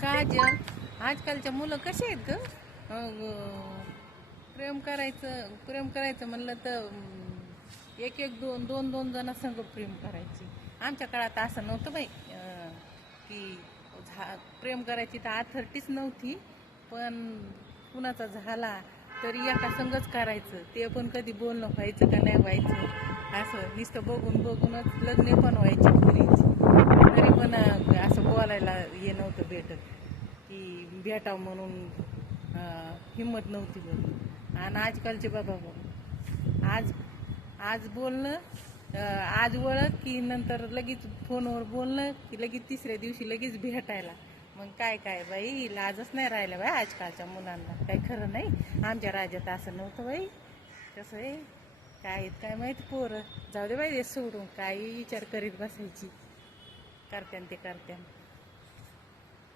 काजल, आजकालच्या मुलं कसे आहेत ग? प्रेम करायचं म्हणलं तर एक एक दोन दोन दोन जणांसंग प्रेम करायची. आमच्या काळात असं नव्हतं बाई. की प्रेम करायची तर अथॉरिटीच नव्हती. पण कुणाचा झाला तरी एका संगच करायचं. ते पण कधी बोलणं व्हायचं का नाही व्हायचं, असं नुसतं बघून बघूनच लग्न पण व्हायची मुलींची. तरी पण असं बोलायला हे नव्हतं भेटत की भेटावं म्हणून हिंमत नव्हती बघ. आणि आजकालचे बाबा आज आज बोलणं, आज ओळख की नंतर लगेच फोनवर बोलणं की लगेच तिसऱ्या दिवशी लगेच भेटायला. मग काय काय बाई, लाजच नाही राहिलं बाई आजकालच्या मुलांना. काही खरं नाही. आमच्या राज्यात असं नव्हतं बाई. कसं आहे काय माहिती पोरं. जाऊ दे बाई, सोडून काही विचार करीत बसायची. करत्यान ते करत्यान.